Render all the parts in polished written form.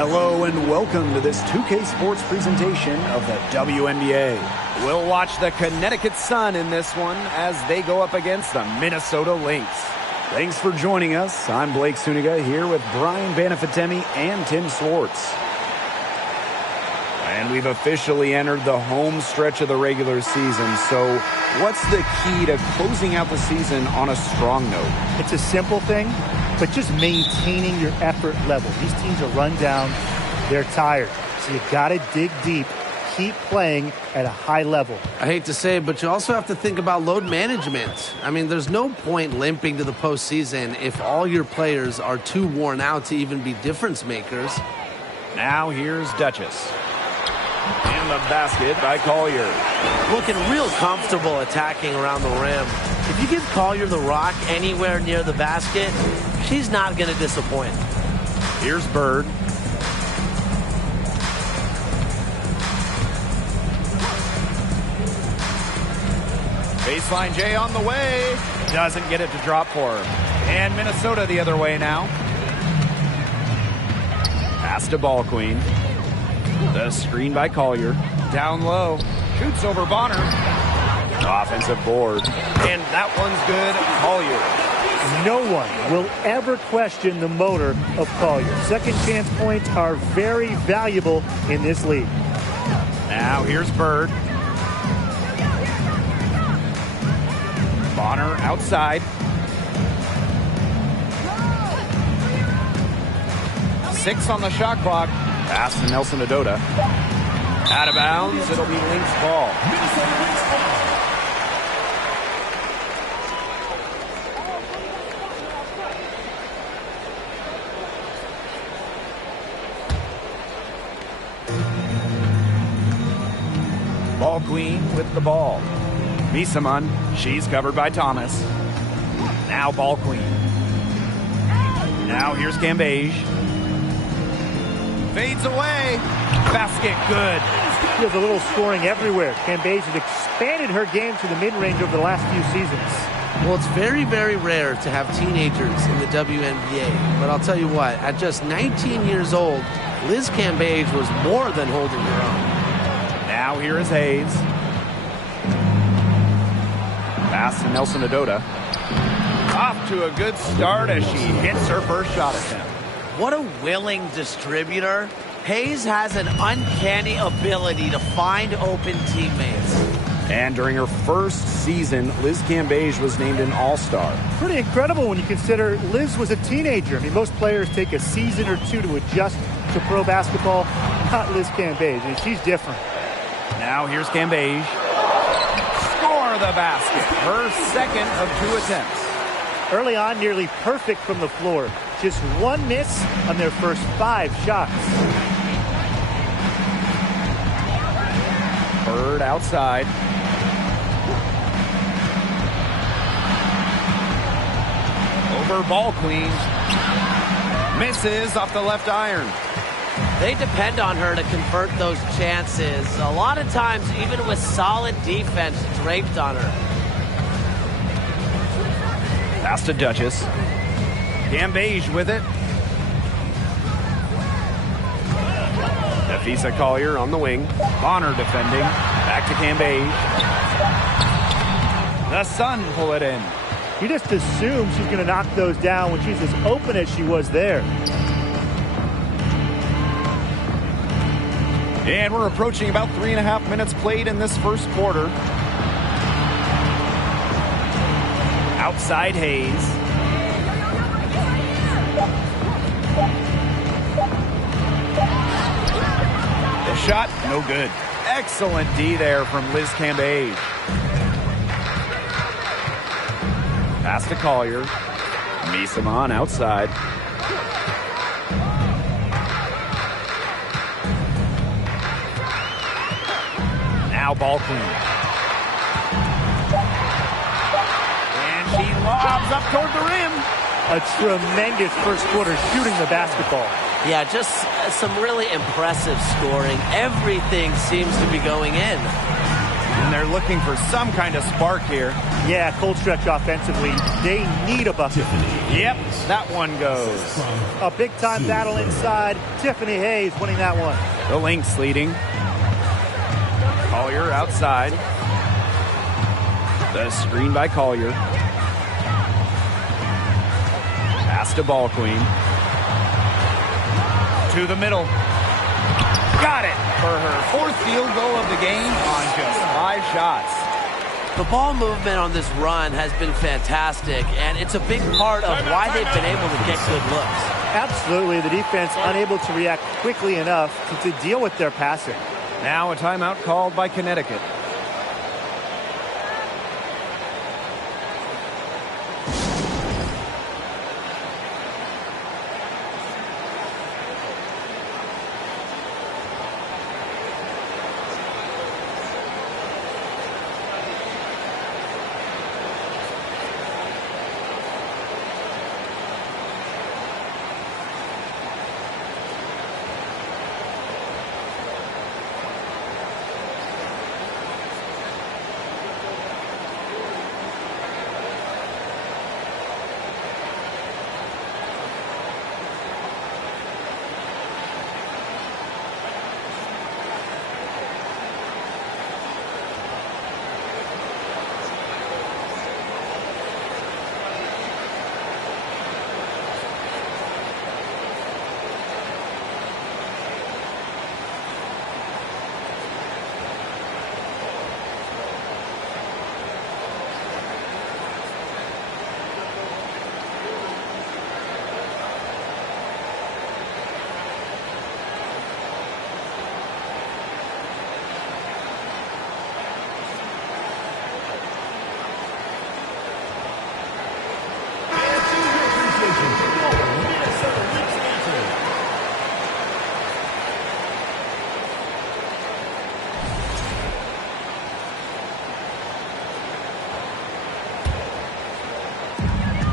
Hello and welcome to this 2K Sports presentation of the WNBA. We'll watch the Connecticut Sun in this one as they go up against the Minnesota Lynx. Thanks for joining us. I'm Blake Suniga here with Brian Banafitemi and Tim Swartz. And we've officially entered the home stretch of the regular season. So what's the key to closing out the season on a strong note? It's a simple thing, but just maintaining your effort level. These teams are run down. They're tired. So you got to dig deep. Keep playing at a high level. I hate to say it, but you also have to think about load management. I mean, there's no point limping to the postseason if all your players are too worn out to even be difference makers. Now here's Duchess. And the basket by Collier. Looking real comfortable attacking around the rim. If you give Collier the rock anywhere near the basket, she's not going to disappoint. Here's Bird. Baseline J on the way. Doesn't get it to drop for her. And Minnesota the other way now. Pass to Ball Queen. The screen by Collier. Down low. Shoots over Bonner. Offensive board. And that one's good. Collier. No one will ever question the motor of Collier. Second chance points are very valuable in this league. Now here's Bird. Bonner outside. 6 on the shot clock. Pass to Nelson Adota. Out of bounds. It'll be Lynx ball. Ball Queen with the ball. Misaman, she's covered by Thomas. Now Ball Queen. Now here's Cambage. Fades away. Basket good. She has a little scoring everywhere. Cambage has expanded her game to the mid-range over the last few seasons. Well, it's very, very rare to have teenagers in the WNBA. But I'll tell you what, at just 19 years old, Liz Cambage was more than holding her own. Now here is Hayes. Pass to Nelson Adota. Off to a good start as she hits her first shot attempt. What a willing distributor. Hayes has an uncanny ability to find open teammates. And during her first season, Liz Cambage was named an All-Star. Pretty incredible when you consider Liz was a teenager. I mean, most players take a season or two to adjust to pro basketball. Not Liz Cambage, and she's different. Now here's Cambage. Score the basket. Her second of 2 attempts. Early on, nearly perfect from the floor. Just one miss on their first 5 shots. Bird outside. Over Ball Queen. Misses off the left iron. They depend on her to convert those chances. A lot of times, even with solid defense draped on her. Pass to Duchess. Cambage with it. Nafisa Collier on the wing. Bonner defending. Back to Cambage. The Sun pull it in. You just assume she's going to knock those down when she's as open as she was there. And we're approaching about 3.5 minutes played in this first quarter. Outside Hayes. The shot, no good. Excellent D there from Liz Cambage. Pass to Collier. Misaman outside. Now Ball Queen. And she lobs up toward the rim. A tremendous first quarter shooting the basketball. Yeah, just some really impressive scoring. Everything seems to be going in. And they're looking for some kind of spark here. Yeah, cold stretch offensively. They need a bucket. Yep, that one goes. A big-time battle inside. Tiffany Hayes winning that one. The Lynx leading. Collier outside. The screen by Collier. Pass to Ball Queen. To the middle. Got it for her fourth field goal of the game on just 5 shots. The ball movement on this run has been fantastic, and it's a big part of why they've been able to get good looks. Absolutely. The defense unable to react quickly enough to deal with their passing. Now a timeout called by Connecticut.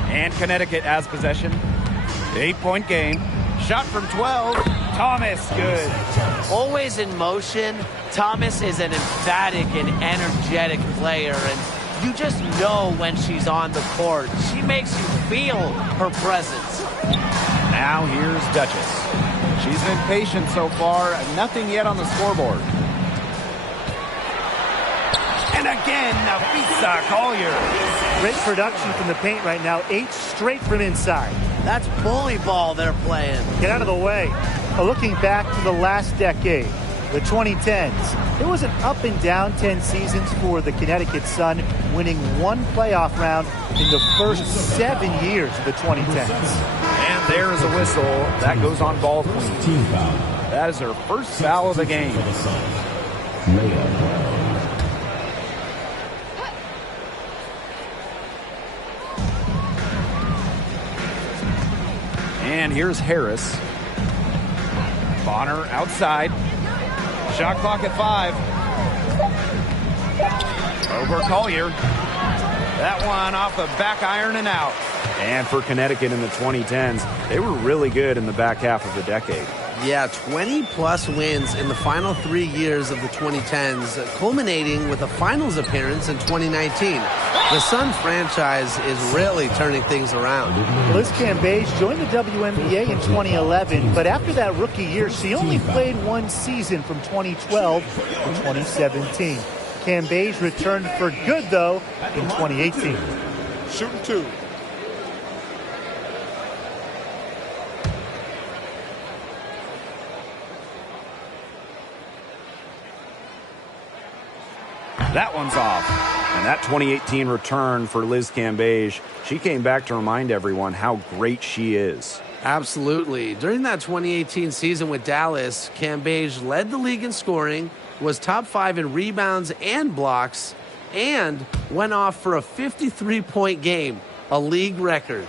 And Connecticut has possession. 8-point game. Shot from 12. Thomas, good. Always in motion, Thomas is an emphatic and energetic player, and you just know when she's on the court. She makes you feel her presence. Now here's Duchess. She's been patient so far. Nothing yet on the scoreboard. And again, Nafisa Collier. Great production from the paint right now. 8 straight from inside. That's bully ball they're playing. Get out of the way. Looking back to the last decade, the 2010s, it was an up and down 10 seasons for the Connecticut Sun, winning 1 playoff round in the first 7 years of the 2010s. And there's a whistle. That goes on Ball Queen. That is her first foul of the game. And here's Harris. Bonner outside. Shot clock at 5. Over Collier. That one off the back iron and out. And for Connecticut in the 2010s, they were really good in the back half of the decade. Yeah, 20-plus wins in the final 3 years of the 2010s, culminating with a finals appearance in 2019. The Sun franchise is really turning things around. Liz Cambage joined the WNBA in 2011, but after that rookie year, she only played 1 season from 2012 to 2017. Cambage returned for good, though, in 2018. Shooting 2. That one's off. And that 2018 return for Liz Cambage, she came back to remind everyone how great she is. Absolutely. During that 2018 season with Dallas, Cambage led the league in scoring, was top 5 in rebounds and blocks, and went off for a 53-point game, a league record.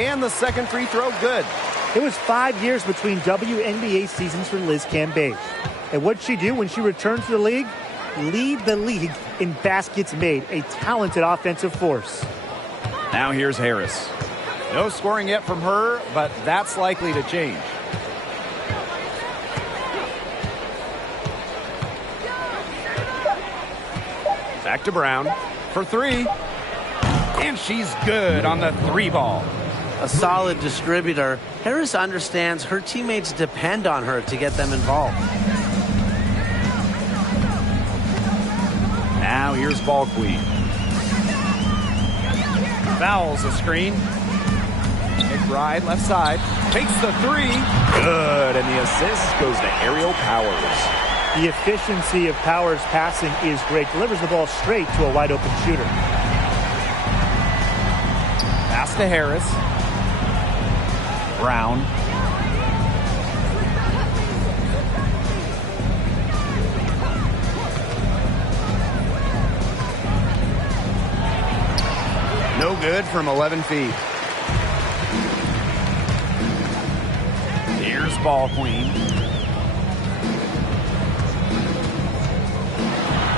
And the second free throw, good. It was 5 years between WNBA seasons for Liz Cambage. And what'd she do when she returned to the league? Lead the league in baskets made, a talented offensive force. Now here's Harris. No scoring yet from her, but that's likely to change. Back to Brown for three. And she's good on the three ball. A solid distributor. Harris understands her teammates depend on her to get them involved. Now here's ball queen. Fouls a screen. McBride left side. Takes the three. Good. And the assist goes to Aerial Powers. The efficiency of Powers' passing is great. Delivers the ball straight to a wide open shooter. Pass to Harris. Brown. No good from 11 feet. Here's ball queen.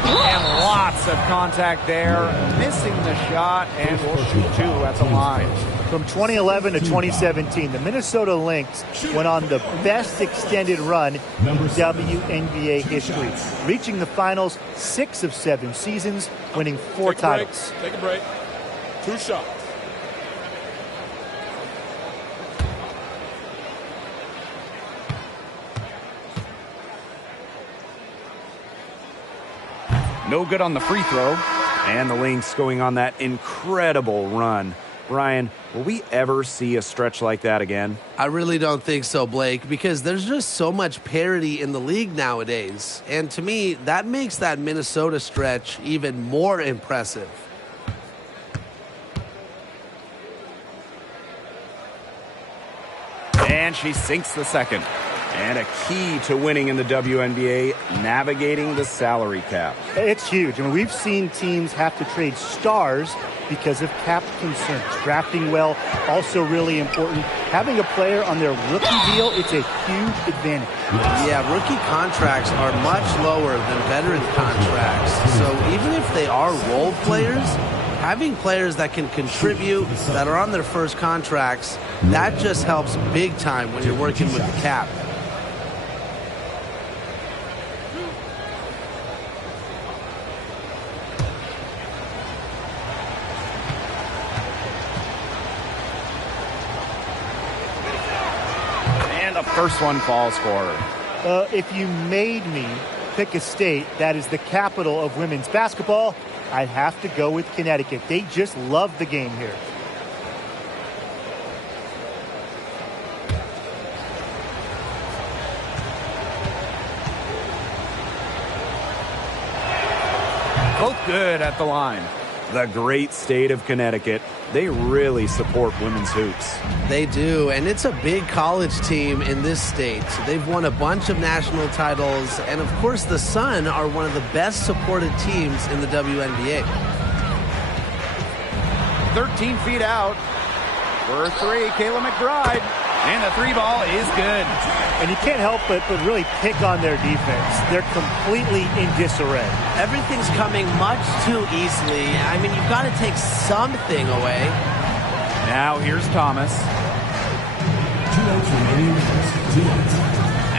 And lots of contact there. Missing the shot, and will shoot two at the line. From 2011 to 2017, the Minnesota Lynx went on the best extended run in WNBA history, reaching the finals 6 of 7 seasons, winning 4 titles. Take a break. 2 shots. No good on the free throw. And the Lynx going on that incredible run. Brian, will we ever see a stretch like that again? I really don't think so, Blake, because there's just so much parity in the league nowadays. And to me, that makes that Minnesota stretch even more impressive. And she sinks the second. And a key to winning in the WNBA, navigating the salary cap. It's huge. I mean, we've seen teams have to trade stars because of cap concerns. Drafting well, also really important. Having a player on their rookie deal, it's a huge advantage. Yeah, rookie contracts are much lower than veteran contracts. So even if they are role players, having players that can contribute, that are on their first contracts, that just helps big time when you're working with the cap. The first one falls for her. If you made me pick a state that is the capital of women's basketball, I'd have to go with Connecticut. They just love the game here. Both good at the line. The great state of Connecticut. They really support women's hoops. They do, and it's a big college team in this state. They've won a bunch of national titles, and of course the Sun are one of the best supported teams in the WNBA. 13 feet out for three, Kayla McBride. And the three ball is good. And you can't help but really pick on their defense. They're completely in disarray. Everything's coming much too easily. I mean, you've got to take something away. Now here's Thomas.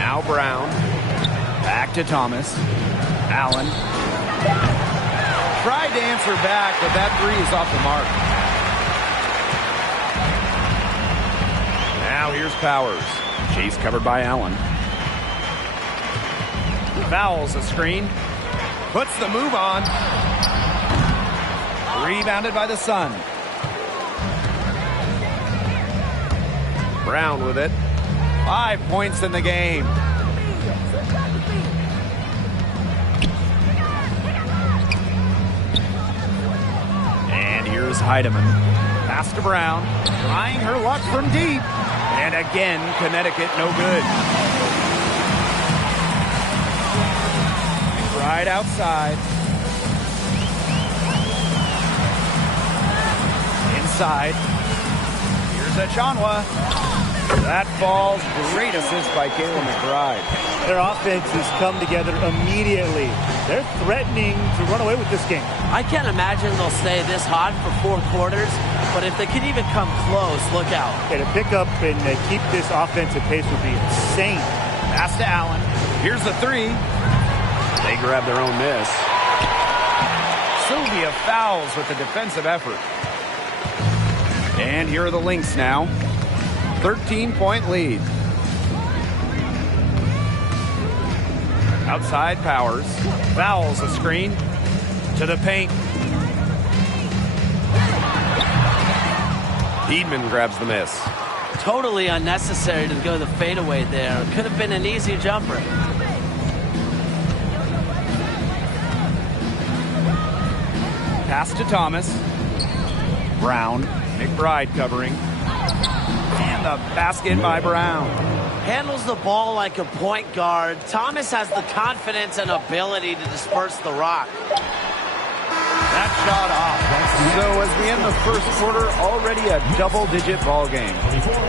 Now Brown. Back to Thomas. Allen. Tried to answer back, but that three is off the mark. Now here's Powers. She's covered by Allen. Fouls a screen. Puts the move on. Rebounded by the Sun. Brown with it. 5 points in the game. And here's Heidemann. Pass to Brown. Trying her luck from deep. And again, Connecticut no good. Right outside. Inside. Here's Achanwa. That falls. Great assist by Kayla McBride. Their offense has come together immediately. They're threatening to run away with this game. I can't imagine they'll stay this hot for 4 quarters, but if they can even come close, look out. Yeah, to pick up and keep this offensive pace would be insane. Pass to Allen. Here's the three. They grab their own miss. So bevy of fouls with the defensive effort. And here are the Lynx now. 13-point lead. Outside Powers. Fouls a screen. To the paint. Edman grabs the miss. Totally unnecessary to go the fadeaway there. Could have been an easy jumper. Pass to Thomas. Brown. McBride covering. And the basket by Brown. Handles the ball like a point guard. Thomas has the confidence and ability to disperse the rock. That shot off. So as we end the first quarter, already a double-digit ball game.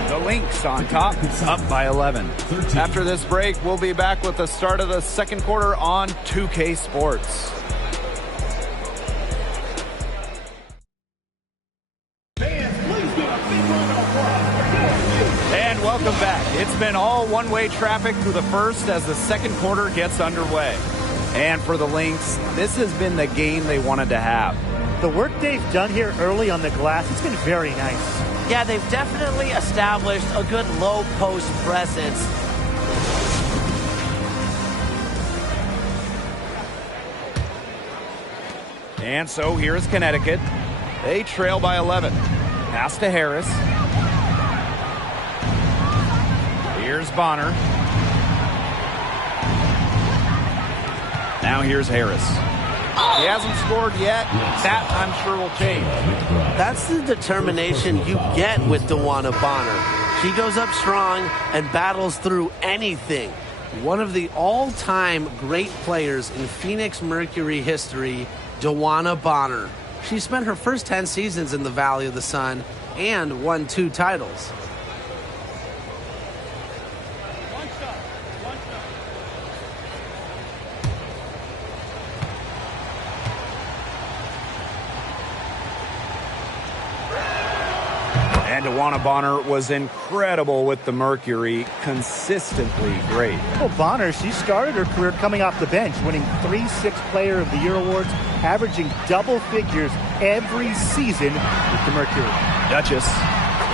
The Lynx on top, up by 11. After this break, we'll be back with the start of the second quarter on 2K Sports. And welcome back. It's been all one-way traffic through the first as the second quarter gets underway. And for the Lynx, this has been the game they wanted to have. The work they've done here early on the glass, it's been very nice. Yeah, they've definitely established a good low post presence. And so here's Connecticut. They trail by 11. Pass to Harris. Here's Bonner. Now here's Harris. He hasn't scored yet. That, I'm sure, will change. That's the determination you get with DeWanna Bonner. She goes up strong and battles through anything. One of the all-time great players in Phoenix Mercury history, DeWanna Bonner. She spent her first 10 seasons in the Valley of the Sun and won 2 titles. And DeWanna Bonner was incredible with the Mercury, consistently great. Well, Bonner, she started her career coming off the bench, winning 3 Sixth Player of the Year awards, averaging double figures every season with the Mercury. Duchess,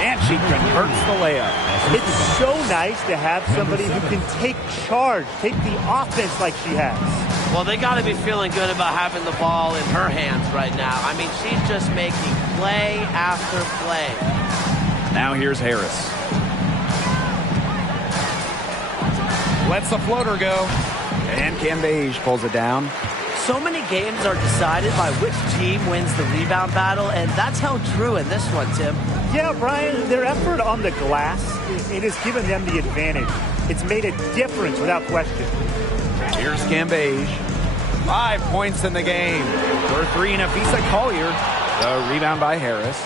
and she converts the layup. It's so nice to have somebody who can take charge, take the offense like she has. Well, they got to be feeling good about having the ball in her hands right now. I mean, she's just making play after play. Now here's Harris. Lets the floater go. And Cambage pulls it down. So many games are decided by which team wins the rebound battle, and that's held true in this one, Tim. Yeah, Brian, their effort on the glass, it has given them the advantage. It's made a difference without question. Here's Cambage. 5 points in the game. For 3, Nafisa Collier. The rebound by Harris.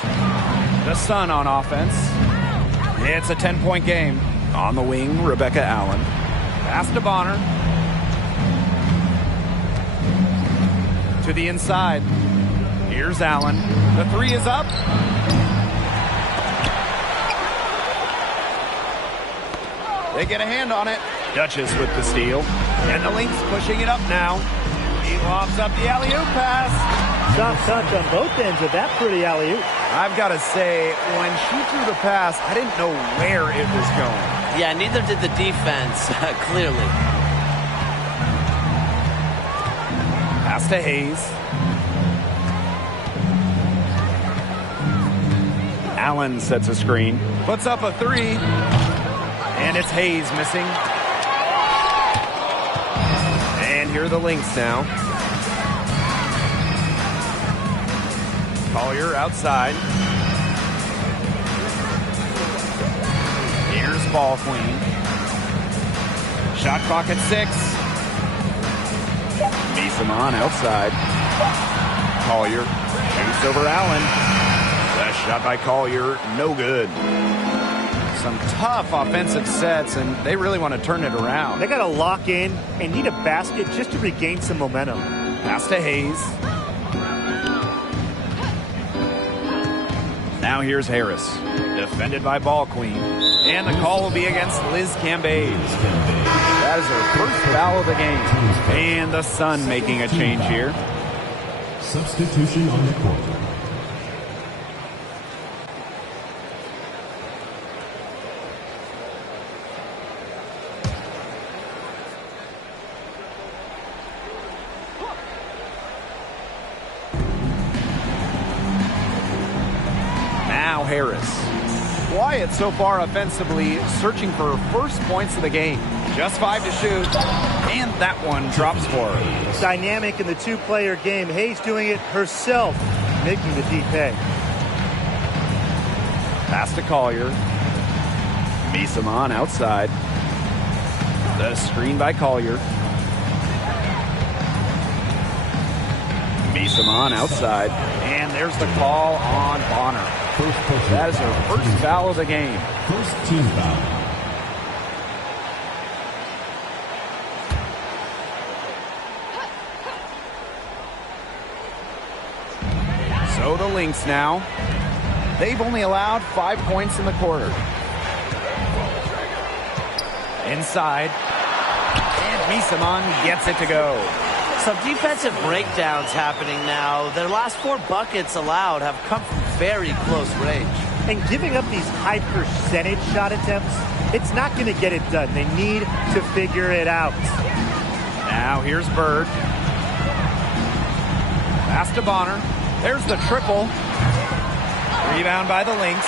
The Sun on offense. It's a 10-point game. On the wing, Rebecca Allen. Pass to Bonner. To the inside. Here's Allen. The 3 is up. They get a hand on it. Duchess with the steal. And the Lynx pushing it up now. He lobs up the alley-oop pass. Soft touch on both ends of that pretty alley-oop. I've got to say, when she threw the pass, I didn't know where it was going. Yeah, neither did the defense, clearly. Pass to Hayes. Allen sets a screen. Puts up a 3. And it's Hayes missing. And here are the Lynx now. Collier outside. Here's Ball Queen. Shot clock at 6. Misamon outside. Collier shoots over Allen. That shot by Collier, no good. Some tough offensive sets, and they really want to turn it around. They got to lock in and need a basket just to regain some momentum. Pass to Hayes. Now here's Harris, defended by Ball Queen. And the call will be against Liz Cambage. That is her first foul of the game. And the Sun making a change here. Substitution on the court. Now Harris. Quiet so far offensively, searching for first points of the game. Just 5 to shoot, and that one drops for her. Dynamic in the two-player game. Hayes doing it herself, making the deep pay. Pass to Collier. Misamon outside. The screen by Collier. Misamon outside. And there's the call on Bonner. That is her first foul of the game. First team foul. So the Lynx now. They've only allowed 5 points in the quarter. Inside. And Misamon gets it to go. Some defensive breakdowns happening now. Their last 4 buckets allowed have come from very close range. And giving up these high percentage shot attempts, it's not going to get it done. They need to figure it out. Now here's Bird. Pass to Bonner. There's the triple. Rebound by the Lynx.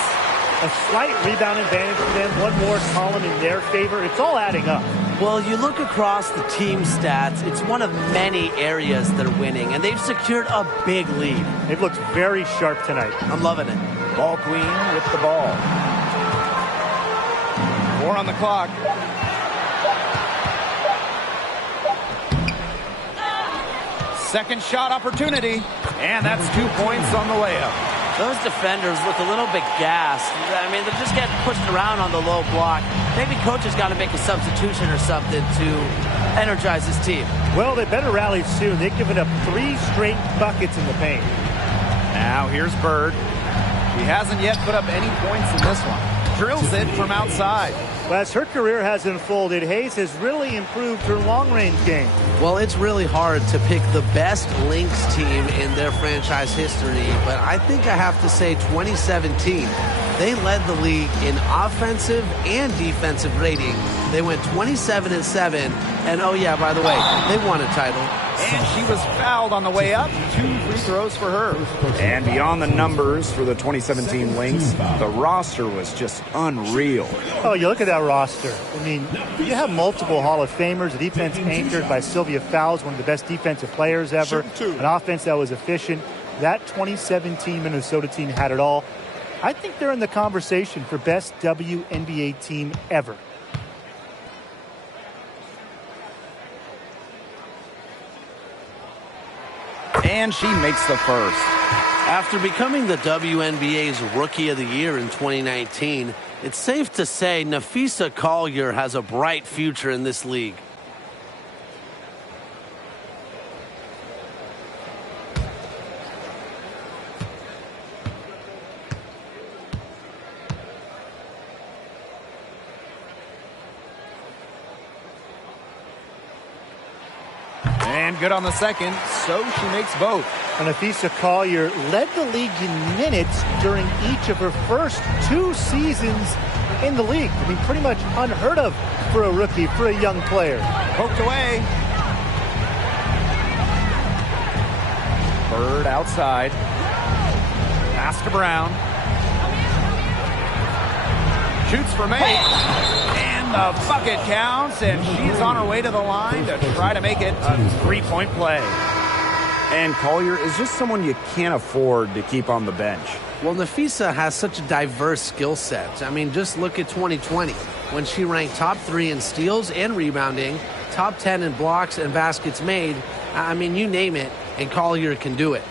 A slight rebound advantage for them. One more column in their favor. It's all adding up. Well, you look across the team stats, it's one of many areas they're winning, and they've secured a big lead. They've looked very sharp tonight. I'm loving it. Ball queen with the ball. 4 on the clock. Second shot opportunity. And that's 2 points on the layup. Those defenders look a little bit gassed. I mean, they're just getting pushed around on the low block. Maybe coach has got to make a substitution or something to energize his team. Well, they better rally soon. They've given up 3 straight buckets in the paint. Now here's Bird. He hasn't yet put up any points in this one. Drills it from outside. Well, as her career has unfolded, Hayes has really improved her long-range game. Well, it's really hard to pick the best Lynx team in their franchise history, but I think I have to say 2017. They led the league in offensive and defensive rating. They went 27-7, and oh yeah, by the way, they won a title. And she was fouled on the way up. 2 free throws for her. And beyond the numbers for the 2017 Lynx, the roster was just unreal. Oh, you look at that roster. I mean, you have multiple Hall of Famers, a defense anchored by Sylvia Fowles, one of the best defensive players ever, an offense that was efficient. That 2017 Minnesota team had it all. I think they're in the conversation for best WNBA team ever. And she makes the first. After becoming the WNBA's Rookie of the Year in 2019, it's safe to say Napheesa Collier has a bright future in this league. And good on the second, so she makes both. And Napheesa Collier led the league in minutes during each of her first 2 seasons in the league. I mean, pretty much unheard of for a rookie, for a young player. Poked away. Bird outside. Pass to Brown. Shoots for May. And the bucket counts, and she's on her way to the line to try to make it a 3-point play. And Collier is just someone you can't afford to keep on the bench. Well, Napheesa has such a diverse skill set. I mean, just look at 2020 when she ranked top 3 in steals and rebounding, top 10 in blocks and baskets made. I mean, you name it, and Collier can do it.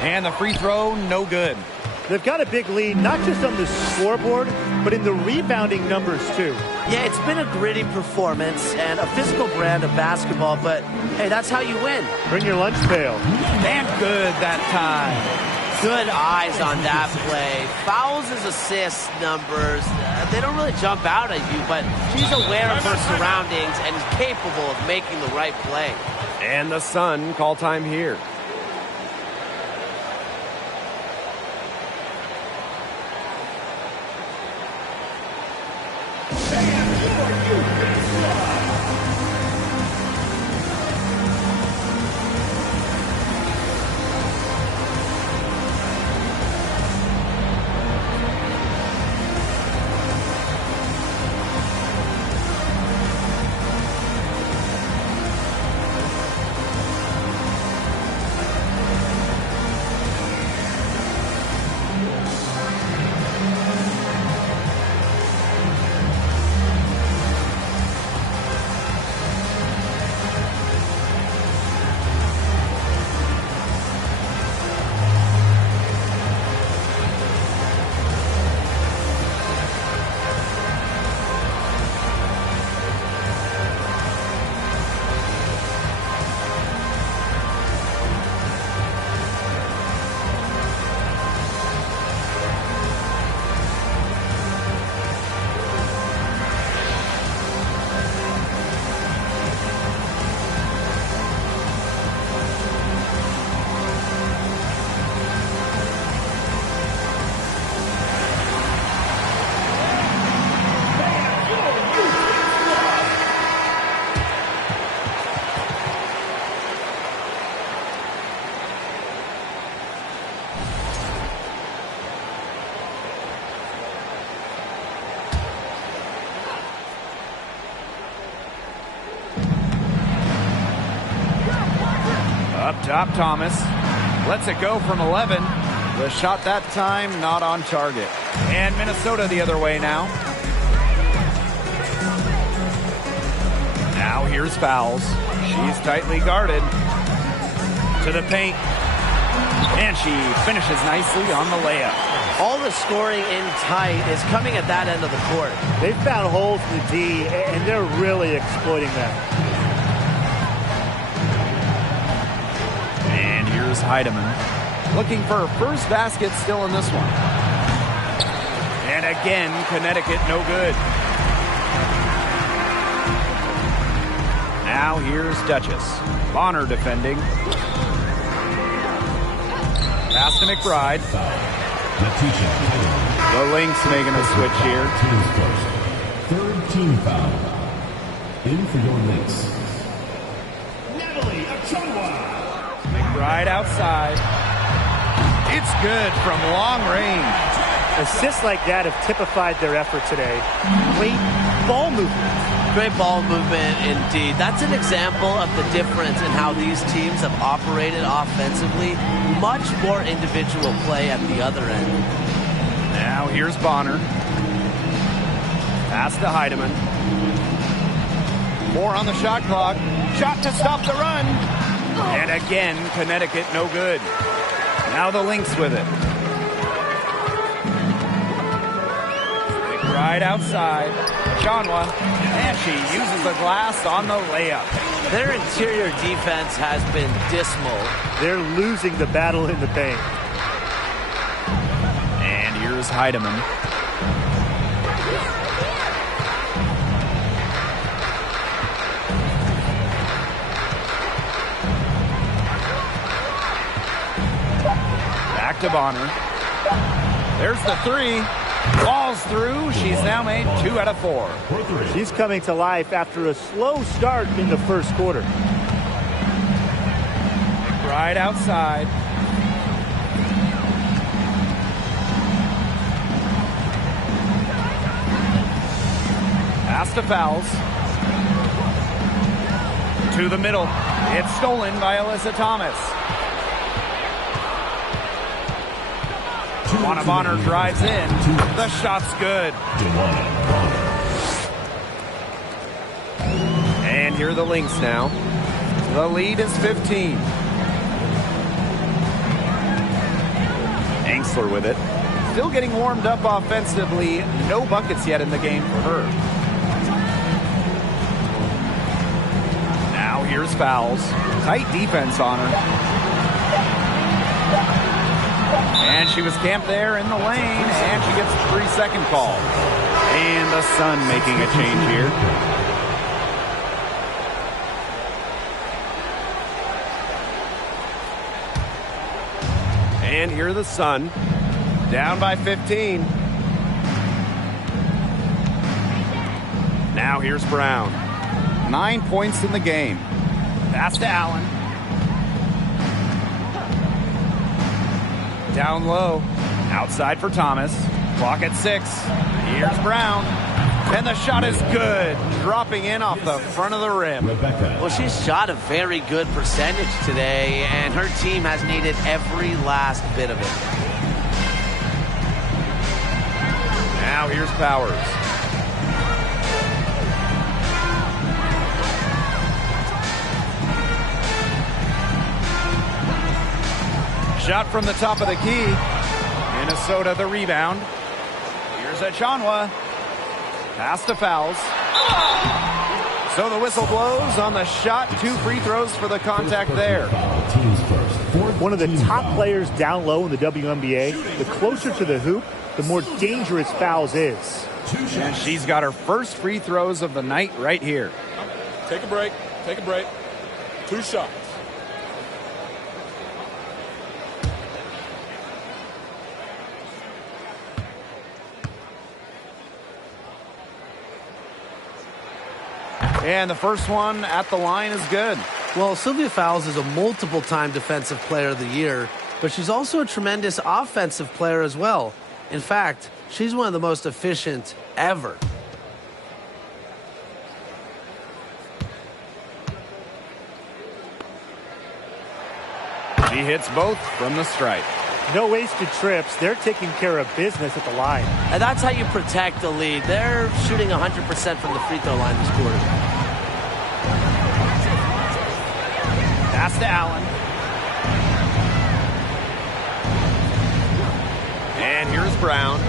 And the free throw, no good. They've got a big lead, not just on the scoreboard, but in the rebounding numbers, too. Yeah, it's been a gritty performance and a physical brand of basketball, but hey, that's how you win. Bring your lunch pail. And good that time. Good eyes on that play. Fouls as assist numbers, they don't really jump out at you, but she's aware of her surroundings and is capable of making the right play. And the Sun call time here. Up top, Thomas lets it go from 11. The shot that time not on target. And Minnesota the other way now. Now here's fouls. She's tightly guarded. To the paint. And she finishes nicely on the layup. All the scoring in tight is coming at that end of the court. They've found holes in the D, and they're really exploiting that. And here's Heidemann. Looking for her first basket still in this one. And again, Connecticut no good. Now here's Duchess. Bonner defending. Pass to McBride. The Lynx making a switch here. Third team foul. In for your Lynx. McBride outside. It's good from long range. Assists like that have typified their effort today. Great ball movement. Great ball movement indeed. That's an example of the difference in how these teams have operated offensively. Much more individual play at the other end. Now here's Bonner. Pass to Heidemann. 4 on the shot clock. Shot to stop the run. And again, Connecticut no good. Now the Lynx with it. McBride outside. Chanwa. And she uses the glass on the layup. Their interior defense has been dismal. They're losing the battle in the paint. And here's Heidemann. Back to Bonner. There's the 3. Falls through. She's now made 2 out of 4. She's coming to life after a slow start in the first quarter. McBride outside. Pass to Fouls. To the middle. It's stolen by Alyssa Thomas. Juana Bonner drives in. The shot's good. And here are the Lynx now. The lead is 15. Angsler with it. Still getting warmed up offensively. No buckets yet in the game for her. here's fouls. Tight defense on her. And she was camped there in the lane, and she gets a 3-second call. And the Sun making a change here. And here are the Sun, down by 15. Now here's Brown. 9 points in the game. Pass to Allen. Down low. Outside for Thomas. Clock at 6. Here's Brown. And the shot is good. Dropping in off the front of the rim. Well, she's shot a very good percentage today, and her team has needed every last bit of it. Now here's Powers. Shot from the top of the key. Minnesota the rebound. Here's Achanwa. Pass to fouls. So the whistle blows on the shot. 2 free throws for the contact there. One of the top players down low in the WNBA. The closer to the hoop, the more dangerous fouls is. And she's got her first free throws of the night right here. Take a break. Take a break. 2 shots. And the first one at the line is good. Well, Sylvia Fowles is a multiple-time Defensive Player of the Year, but she's also a tremendous offensive player as well. In fact, she's one of the most efficient ever. She hits both from the stripe. No wasted trips. They're taking care of business at the line. And that's how you protect the lead. They're shooting 100% from the free throw line this quarter. Pass to Allen. And here's Brown.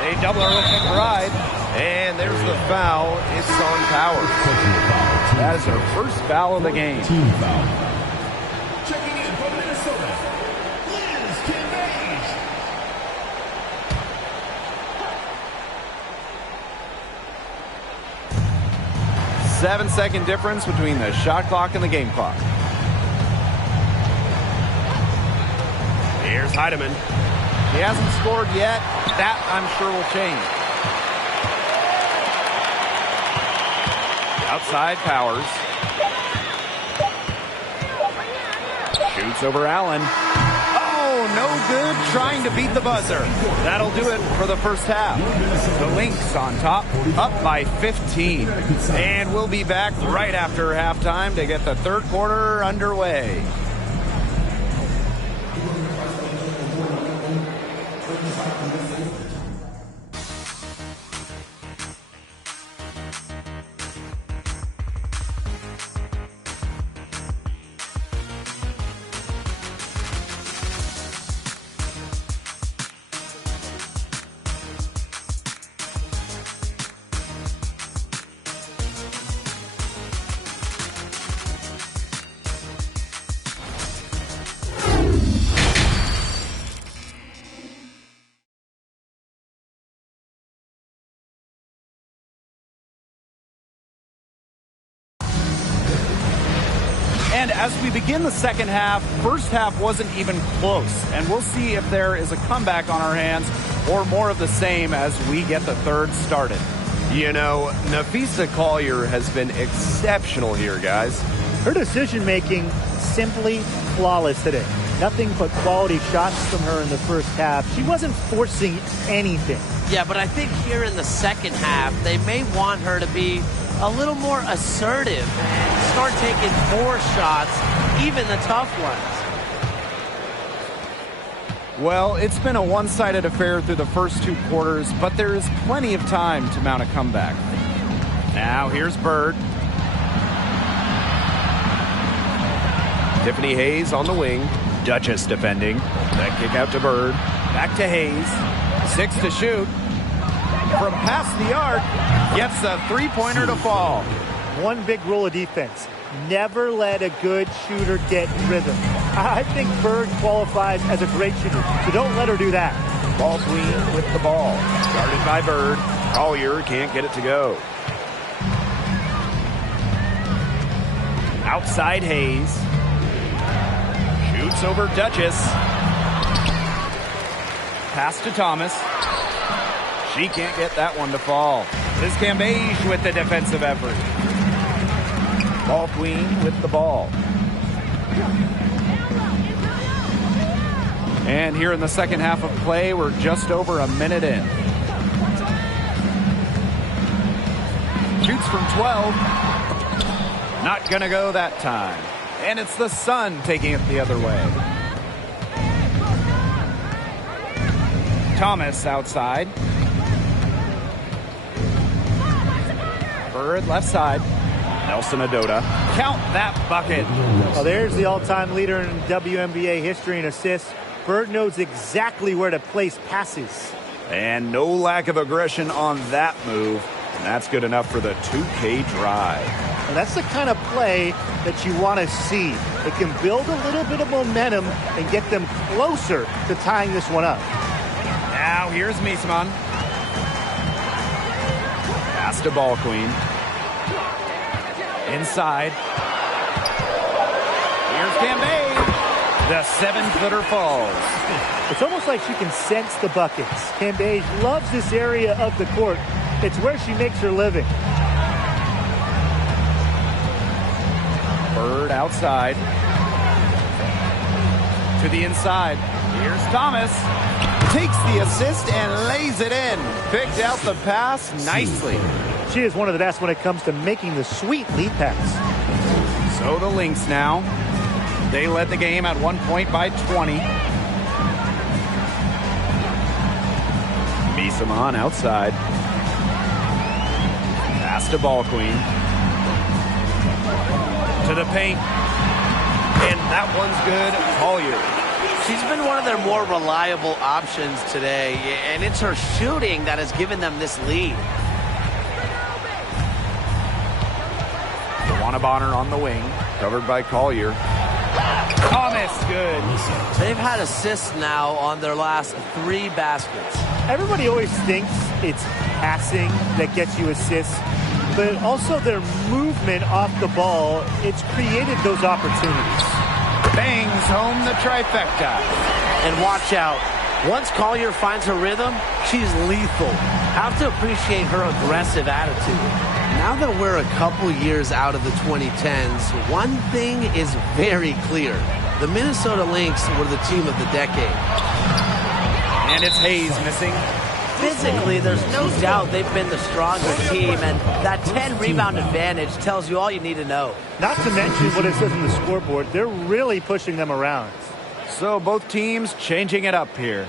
They double her with McBride. And there's the foul. It's on Powers. That is her first foul of the game. Team foul. Checking in from Minnesota, Lynx. 7-second difference between the shot clock and the game clock. Here's Heidemann. He hasn't scored yet. That, I'm sure, will change. Outside Powers. Shoots over Allen. Oh, no good trying to beat the buzzer. That'll do it for the first half. The Lynx on top, up by 15. And we'll be back right after halftime to get the third quarter underway. And as we begin the second half, first half wasn't even close. And we'll see if there is a comeback on our hands or more of the same as we get the third started. You know, Napheesa Collier has been exceptional here, guys. Her decision-making simply flawless today. Nothing but quality shots from her in the first half. She wasn't forcing anything. Yeah, but I think here in the second half, they may want her to be a little more assertive and start taking more shots, even the tough ones. Well, it's been a one-sided affair through the first 2 quarters, but there is plenty of time to mount a comeback. Now here's Bird. Tiffany Hayes on the wing. Duchess defending. That kick out to Bird. Back to Hayes. 6 to shoot. From past the arc, gets the three-pointer to fall. One big rule of defense. never let a good shooter get rhythm. I think Bird qualifies as a great shooter, so don't let her do that. Ball Queen with the ball. Guarded by Bird. Collier can't get it to go. Outside Hayes. Shoots over Duchess. Pass to Thomas. She can't get that one to fall. This is Cambage with the defensive effort. Ball Queen with the ball. And here in the second half of play, we're just over a minute in. Shoots from 12. Not gonna go that time. And it's the Sun taking it the other way. Thomas outside. Bird left side. Nelson Adota. Count that bucket. Well, there's the all-time leader in WNBA history in assists. Bird knows exactly where to place passes. And no lack of aggression on that move. And that's good enough for the 2K drive. And that's the kind of play that you want to see. It can build a little bit of momentum and get them closer to tying this one up. Now here's Miesman. Pass to Ball Queen. Inside. Here's Cambage. The 7-footer falls. It's almost like she can sense the buckets. Cambage loves this area of the court. It's where she makes her living. Bird outside. To the inside. Here's Thomas. Takes the assist and lays it in. Picked out the pass nicely. She is one of the best when it comes to making the sweet lead pass. So the Lynx now. They led the game at 1 point by 20. Miesman outside. Pass to Ball Queen. To the paint. And that one's good. Collier. She's been one of their more reliable options today, and it's her shooting that has given them this lead. Bonner on the wing. Covered by Collier. Thomas, good. They've had assists now on their last 3 baskets. Everybody always thinks it's passing that gets you assists, but also their movement off the ball, it's created those opportunities. Bangs home the trifecta. And watch out. Once Collier finds her rhythm, she's lethal. Have to appreciate her aggressive attitude. Now that we're a couple years out of the 2010s, one thing is very clear. The Minnesota Lynx were the team of the decade. And it's Hayes missing. Physically, there's no doubt they've been the stronger team, and that 10-rebound advantage tells you all you need to know. Not to mention what it says on the scoreboard, they're really pushing them around. So both teams changing it up here.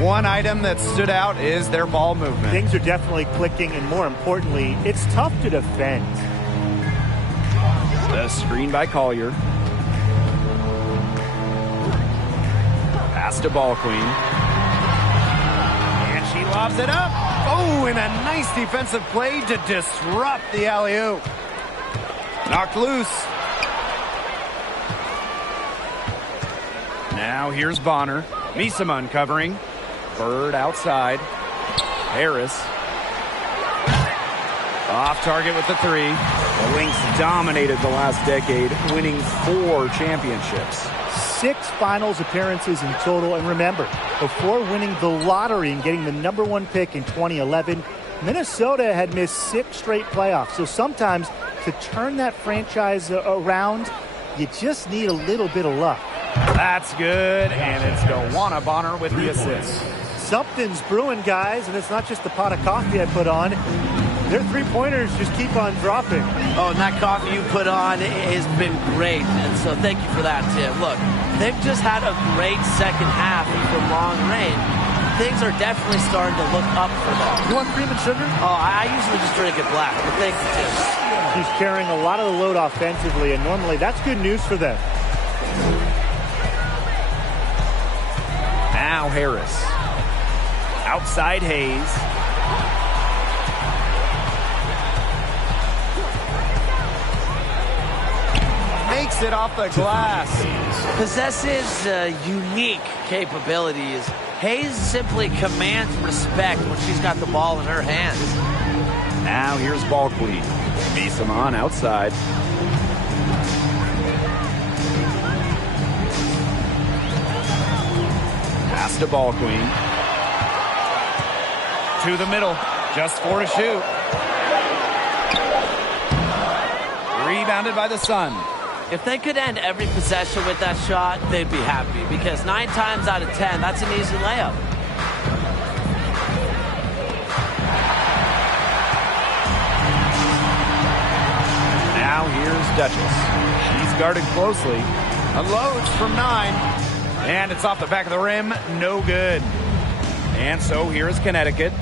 One item that stood out is their ball movement. Things are definitely clicking, and more importantly, it's tough to defend. The screen by Collier. Pass to Ball Queen. And she lobs it up. Oh, and a nice defensive play to disrupt the alley-oop. Knocked loose. Now here's Bonner. Miesman covering. Bird outside. Harris. Off target with the 3. The Lynx dominated the last decade, winning 4 championships. 6 finals appearances in total. And remember, before winning the lottery and getting the #1 pick in 2011, Minnesota had missed 6 straight playoffs. So sometimes to turn that franchise around, you just need a little bit of luck. That's good, and it's Dawana Bonner with the assist. Something's brewing, guys, and it's not just the pot of coffee I put on. Their 3-pointers just keep on dropping. Oh, and that coffee you put on has been great, and so thank you for that, Tim. Look, they've just had a great second half from long range. Things are definitely starting to look up for them. You want cream and sugar? Oh, I usually just drink it black, but thank you, Tim. He's carrying a lot of the load offensively, and normally that's good news for them. Now Harris. Outside Hayes. Makes it off the glass. Possesses unique capabilities. Hayes simply commands respect when she's got the ball in her hands. Now here's Ball Queen. Bissamon outside. Pass to Ball Queen. To the middle. Just 4 to shoot. Rebounded by the Sun. If they could end every possession with that shot, they'd be happy, because 9 times out of 10, that's an easy layup. Now here's Duchess. She's guarded closely. Unloads from 9. And it's off the back of the rim. No good. And so here's Connecticut.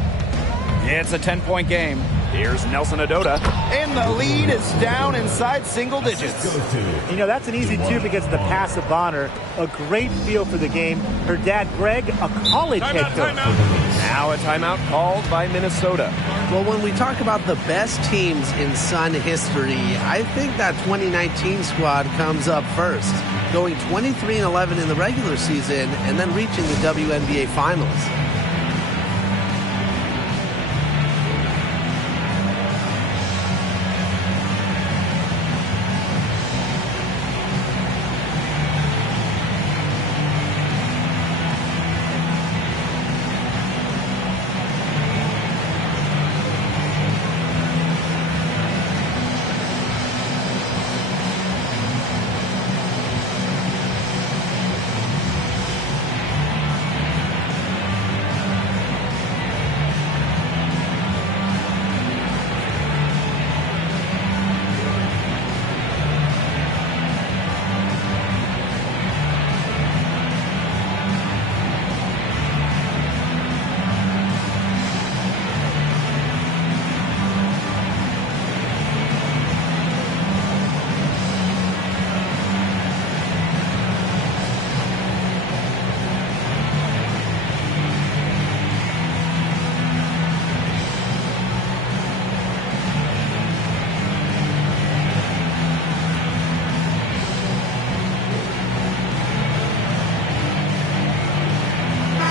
It's a 10-point game. Here's Nelson Adota. And the lead is down inside single digits. You know, that's an easy 2 because of the pass of Bonner. A great feel for the game. Her dad, Greg, a college head coach. Now a timeout called by Minnesota. Well, when we talk about the best teams in Sun history, I think that 2019 squad comes up first, going 23-11 in the regular season and then reaching the WNBA Finals.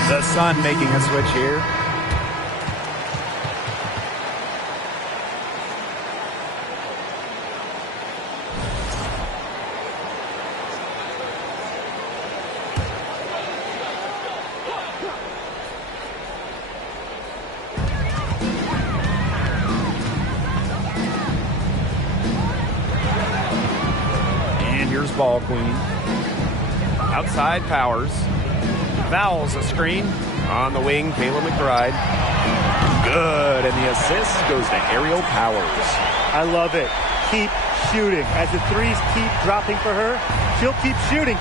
The Sun making a switch here. And here's Ball Queen. Outside Powers. Fouls a screen. On the wing, Kayla McBride. Good, and the assist goes to Aerial Powers. I love it. Keep shooting. As the threes keep dropping for her, she'll keep shooting,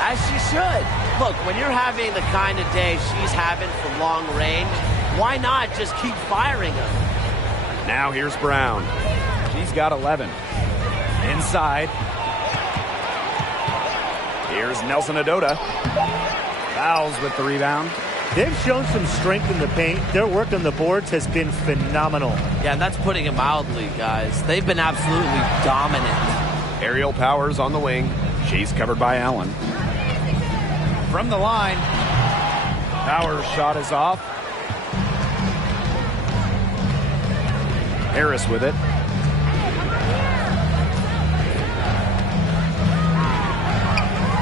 As she should. Look, when you're having the kind of day she's having from long range, why not just keep firing her? Now here's Brown. She's got 11. Inside. Here's Nelson Adota. Fouls with the rebound. They've shown some strength in the paint. Their work on the boards has been phenomenal. Yeah, and that's putting it mildly, guys. They've been absolutely dominant. Aerial Powers on the wing. She's covered by Allen. From the line. Powers' shot is off. Harris with it.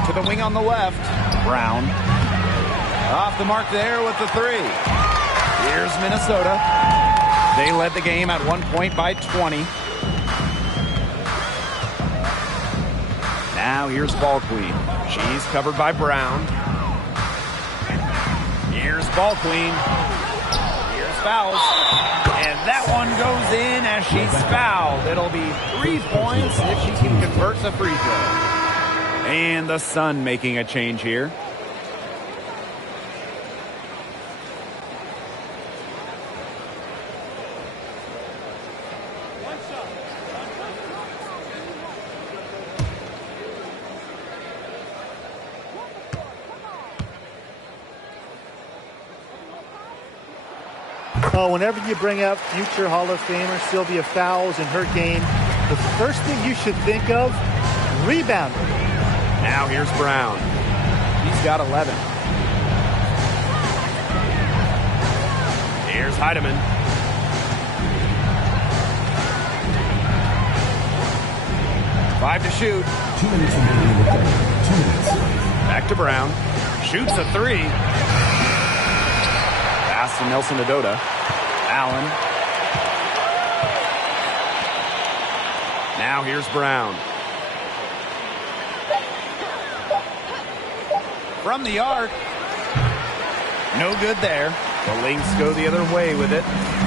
To the wing on the left. Brown. Off the mark there with the 3. Here's Minnesota. They led the game at 1 point by 20. Now here's Ball Queen. She's covered by Brown. Here's Ball Queen. Here's fouls. And that one goes in as she's fouled. It'll be 3 points if she can convert the free throw. And the Sun making a change here. Oh, whenever you bring up future Hall of Famer Sylvia Fowles in her game, the first thing you should think of, rebounding. Now here's Brown. He's got 11. Here's Heidemann. Five to shoot. 2 minutes remaining in the third. 2 minutes. Back to Brown. Shoots a three. Pass to Nelson Adota. Allen. Now here's Brown. From the arc. No good there. The Lynx go the other way with it.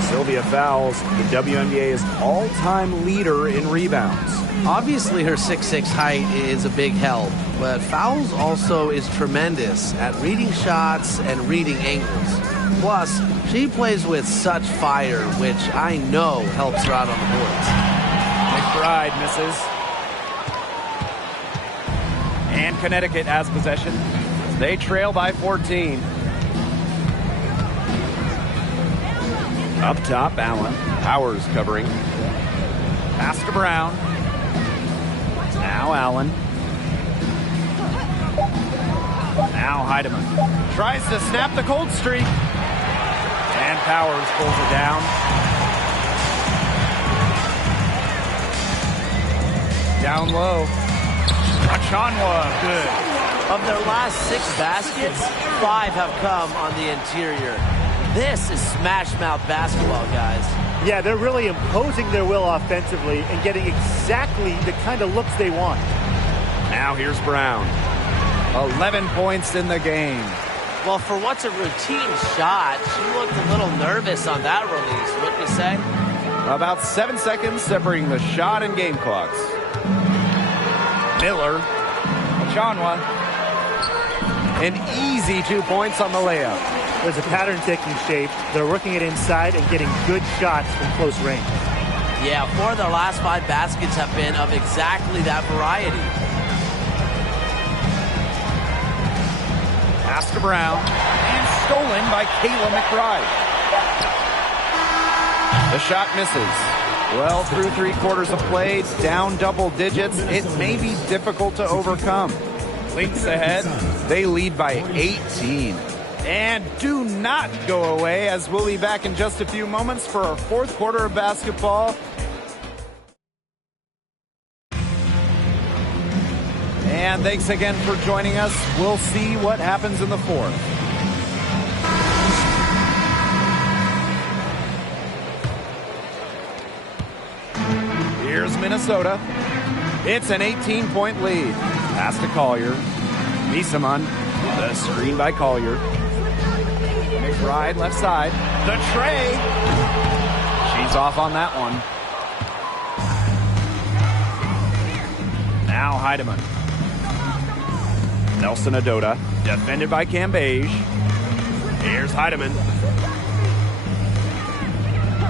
Sylvia Fowles, the WNBA's all-time leader in rebounds. Obviously, her 6'6" height is a big help, but Fowles also is tremendous at reading shots and reading angles. Plus, she plays with such fire, which I know helps her out on the boards. McBride misses. And Connecticut has possession. They trail by 14. Up top, Allen. Powers covering. Pass to Brown. Now Allen. Now Heidemann. Tries to snap the cold streak. And Powers pulls it down. Down low. Achanwa, good. Of their last 6 baskets, 5 have come on the interior. This is smash-mouth basketball, guys. Yeah, they're really imposing their will offensively and getting exactly the kind of looks they want. Now here's Brown. 11 points in the game. Well, for what's a routine shot, she looked a little nervous on that release, wouldn't you say? About 7 seconds separating the shot and game clocks. Miller. Achanwa. An easy 2 points on the layup. There's a pattern taking shape. They're working it inside and getting good shots from close range. Yeah, 4 of their last 5 baskets have been of exactly that variety. Pass to Brown. And stolen by Kayla McBride. The shot misses. Well, through 3 quarters of play, down double digits, it may be difficult to overcome. Lynx ahead. They lead by 18. And do not go away, as we'll be back in just a few moments for our 4th quarter of basketball. And thanks again for joining us. We'll see what happens in the 4th. Here's Minnesota. It's an 18-point lead. Pass to Collier. Misaman. The screen by Collier. McBride, left side. The tray. She's off on that one. Now Heidemann. Nelson Adota. Defended by Cambage. Here's Heidemann.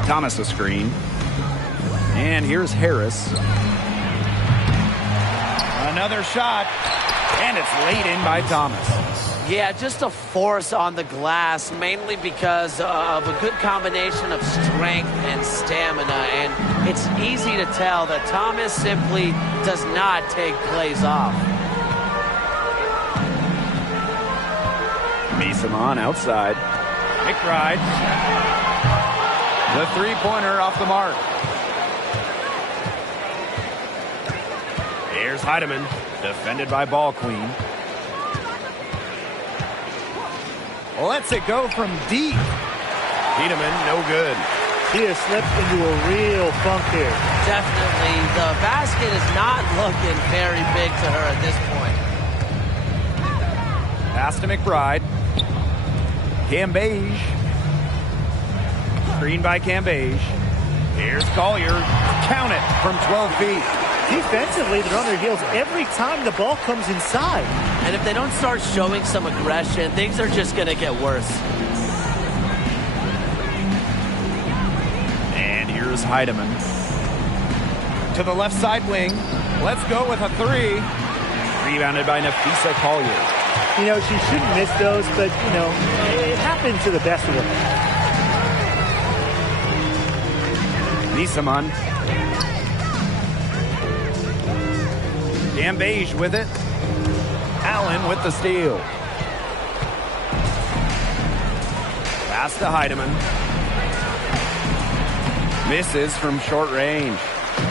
Thomas a screen. And here's Harris. Another shot. And it's laid in by Thomas. Yeah, just a force on the glass, mainly because of a good combination of strength and stamina. And it's easy to tell that Thomas simply does not take plays off. Misaman outside. McBride. The three-pointer off the mark. Here's Heidemann. Defended by Ball Queen. Lets it go from deep. Tiedemann, no good. She has slipped into a real funk here. Definitely. The basket is not looking very big to her at this point. Pass to McBride. Cambage. Screen by Cambage. Here's Collier. Count it from 12 feet. Defensively, they're on their heels every time the ball comes inside. And if they don't start showing some aggression, things are just going to get worse. And here's Heidemann. To the left side wing. Let's go with a three. Rebounded by Nafisa Collier. You know, she shouldn't miss those, but, you know, it happens to the best of them. Nisaman. Gambage with it. Allen with the steal. Pass to Heidemann. Misses from short range.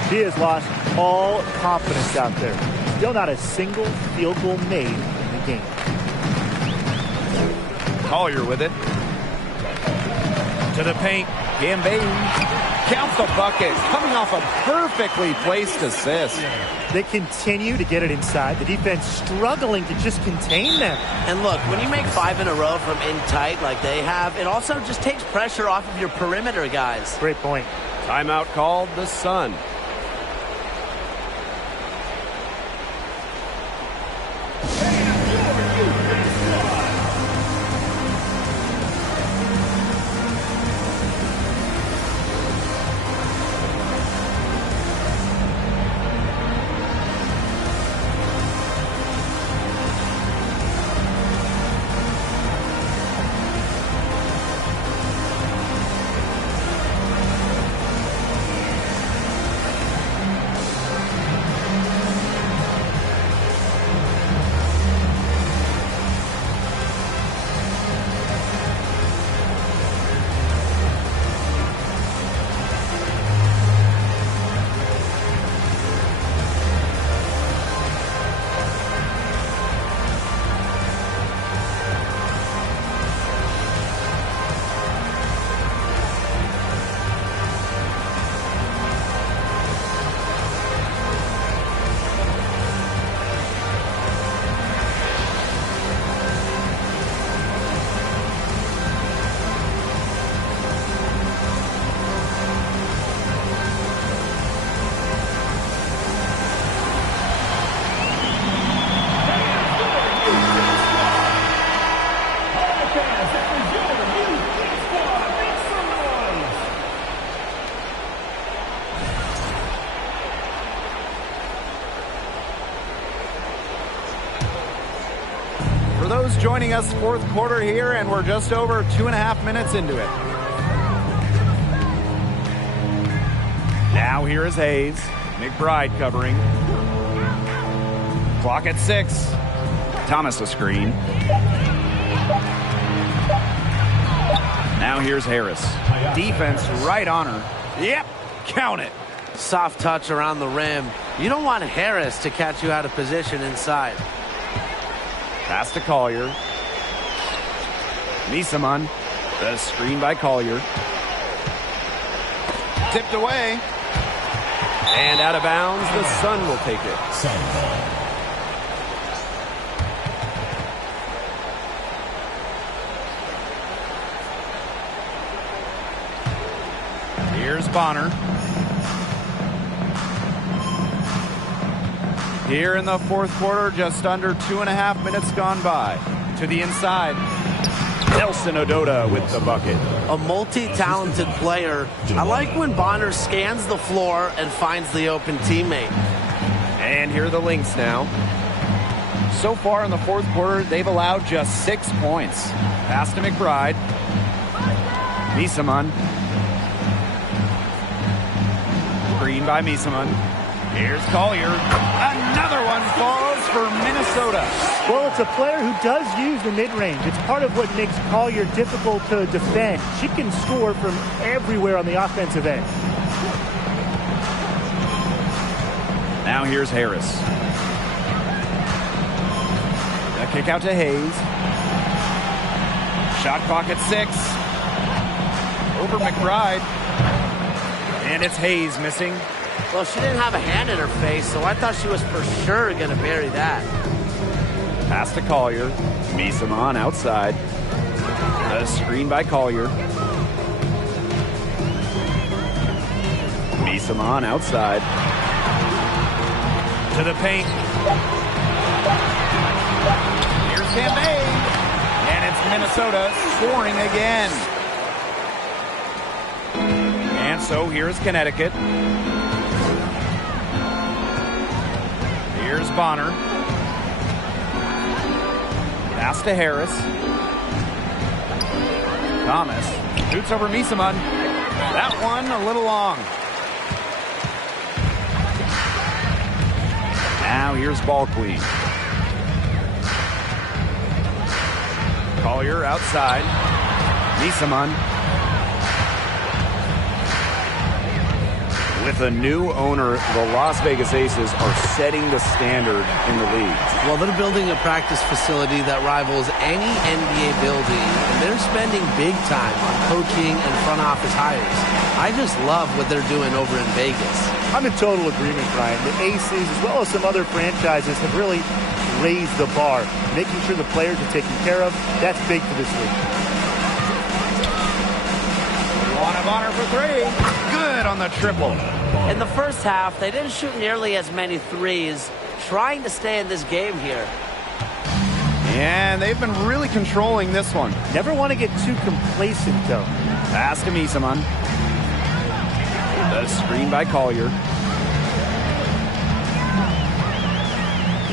He has lost all confidence out there. Still not a single field goal made in the game. Collier with it. To the paint. Gambage. Counts the bucket. Coming off a perfectly placed assist. They continue to get it inside. The defense struggling to just contain them. And look, when you make 5 in a row from in tight like they have, it also just takes pressure off of your perimeter guys. Great point. Timeout called the Sun. Those joining us, fourth quarter here, and we're just over 2.5 minutes into it. Now here is Hayes. McBride covering. Clock at 6. Thomas a screen. Now here's Harris. Defense right on her. Yep, count it. Soft touch around the rim. You don't want Harris to catch you out of position inside. Pass to Collier. Nisaman. The screen by Collier. Tipped away. And out of bounds, the Sun will take it. Here's Bonner. Here in the fourth quarter, just under 2.5 minutes gone by. To the inside, Nelson Ododa with the bucket. A multi-talented player. I like when Bonner scans the floor and finds the open teammate. And here are the Lynx now. So far in the fourth quarter, they've allowed just 6 points. Pass to McBride. Nisaman. Screen by Nisaman. Here's Collier. Another one falls for Minnesota. Well, it's a player who does use the mid-range. It's part of what makes Collier difficult to defend. She can score from everywhere on the offensive end. Now here's Harris. A kick out to Hayes. Shot clock at 6. Over McBride. And it's Hayes missing. Well, she didn't have a hand in her face, so I thought she was for sure going to bury that. Pass to Collier. Nisaman outside. A screen by Collier. Nisaman outside. To the paint. Here's Cambage. And it's Minnesota scoring again. And so here's Connecticut. Here's Bonner. Pass to Harris. Thomas shoots over Nisaman. That one a little long. Now here's ball queen. Collier outside. Nisaman. With a new owner, the Las Vegas Aces are setting the standard in the league. Well, they're building a practice facility that rivals any NBA building, and they're spending big time on coaching and front office hires. I just love what they're doing over in Vegas. I'm in total agreement, Brian. The Aces, as well as some other franchises, have really raised the bar. Making sure the players are taken care of, that's big for this league. Bonner for three. Good on the triple. In the first half, they didn't shoot nearly as many threes, trying to stay in this game here. And they've been really controlling this one. Never want to get too complacent, though. Pass to Misaman. The screen by Collier.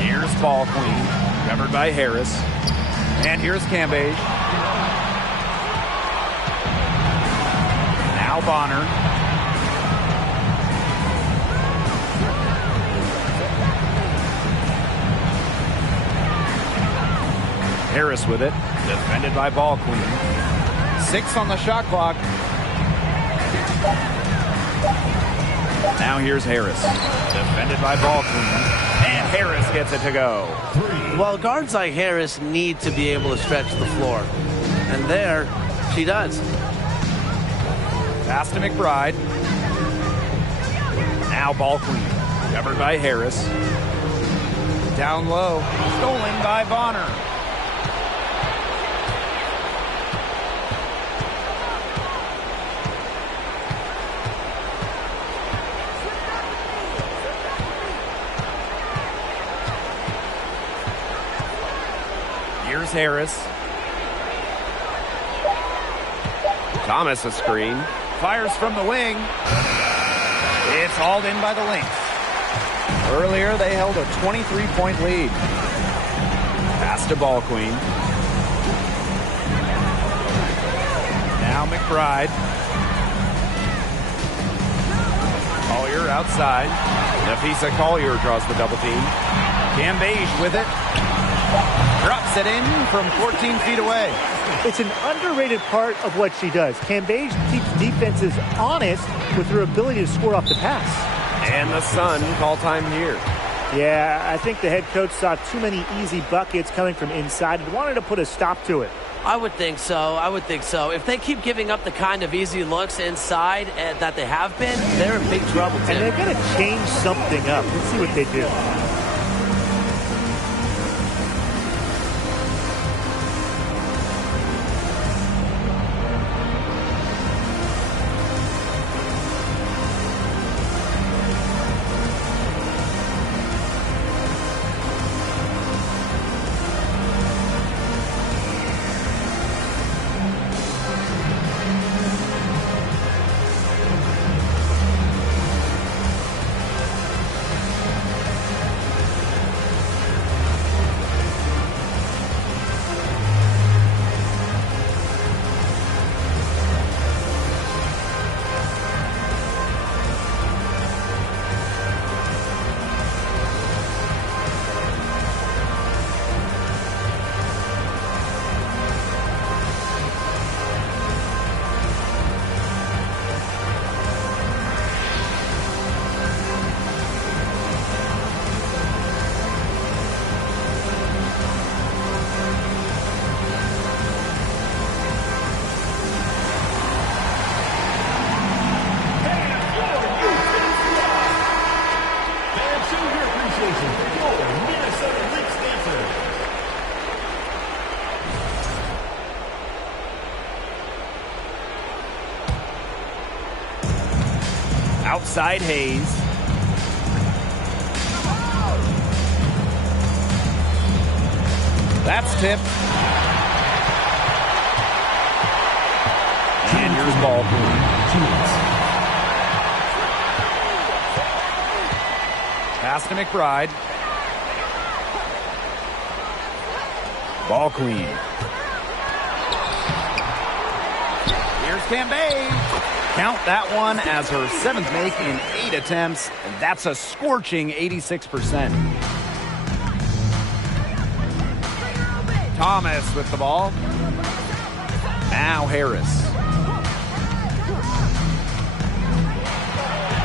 Here's ball queen. Covered by Harris. And here's Cambage. Now Bonner. Harris with it. Defended by ball queen. 6 on the shot clock. Now here's Harris. Defended by ball queen. And Harris gets it to go. Well, guards like Harris need to be able to stretch the floor. And there, she does. Pass to McBride. Now ball queen. Covered by Harris. Down low. Stolen by Bonner. Here's Harris. Thomas a screen. Fires from the wing. It's hauled in by the Lynx. Earlier, they held a 23-point lead. Pass to ball queen. Now McBride. Collier outside. Nafisa Collier draws the double team. Cambage with it. Drops it in from 14 feet away. It's an underrated part of what she does. Cambage keeps defenses honest with her ability to score off the pass. And the Sun call time here. Yeah, I think the head coach saw too many easy buckets coming from inside and wanted to put a stop to it. I would think so. I would think so. If they keep giving up the kind of easy looks inside that they have been, they're in big trouble, Tim. And they're going to change something up. Let's see what they do. Outside Hayes. That's tipped. And here's ball. Pass to McBride. Ball queen. Here's Cambage. Count that one as her 7th make in 8 attempts, and that's a scorching 86%. Thomas with the ball. Now Harris.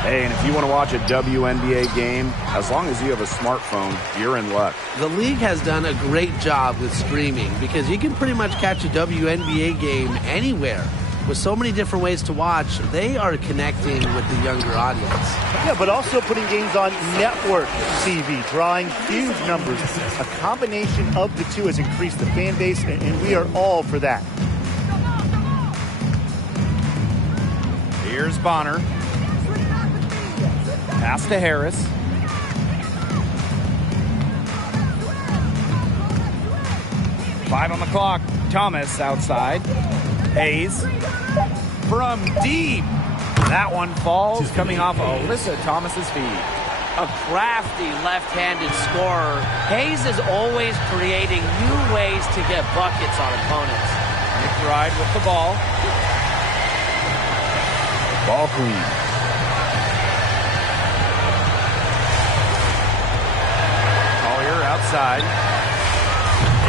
Hey, and if you want to watch a WNBA game, as long as you have a smartphone, you're in luck. The league has done a great job with streaming because you can pretty much catch a WNBA game anywhere. With so many different ways to watch, they are connecting with the younger audience. Yeah, but also putting games on network TV, drawing huge numbers. A combination of the two has increased the fan base, and we are all for that. Here's Bonner. Pass to Harris. Five on the clock. Thomas outside. Hayes from deep. That one falls, coming off Alyssa Thomas's feet. A crafty left-handed scorer. Hayes is always creating new ways to get buckets on opponents. McBride with the ball. Ball queen. Collier outside.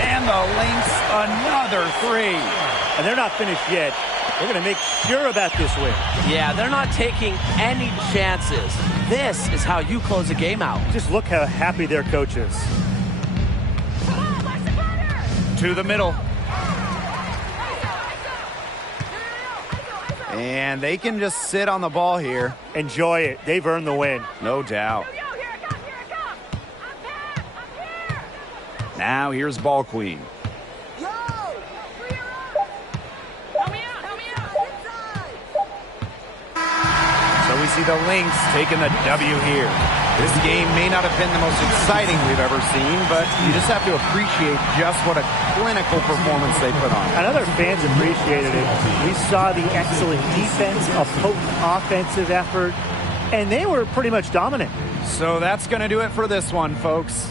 And the Lynx, another 3. And they're not finished yet. They're going to make sure about this win. Yeah, they're not taking any chances. This is how you close a game out. Just look how happy their coach is. To the middle. And they can just sit on the ball here. Enjoy it. They've earned the win. No doubt. Now here's ball queen. So we see the Lynx taking the W here. This game may not have been the most exciting we've ever seen, but you just have to appreciate just what a clinical performance they put on. And other fans appreciated it. We saw the excellent defense, a potent offensive effort, and they were pretty much dominant. So that's going to do it for this one, folks.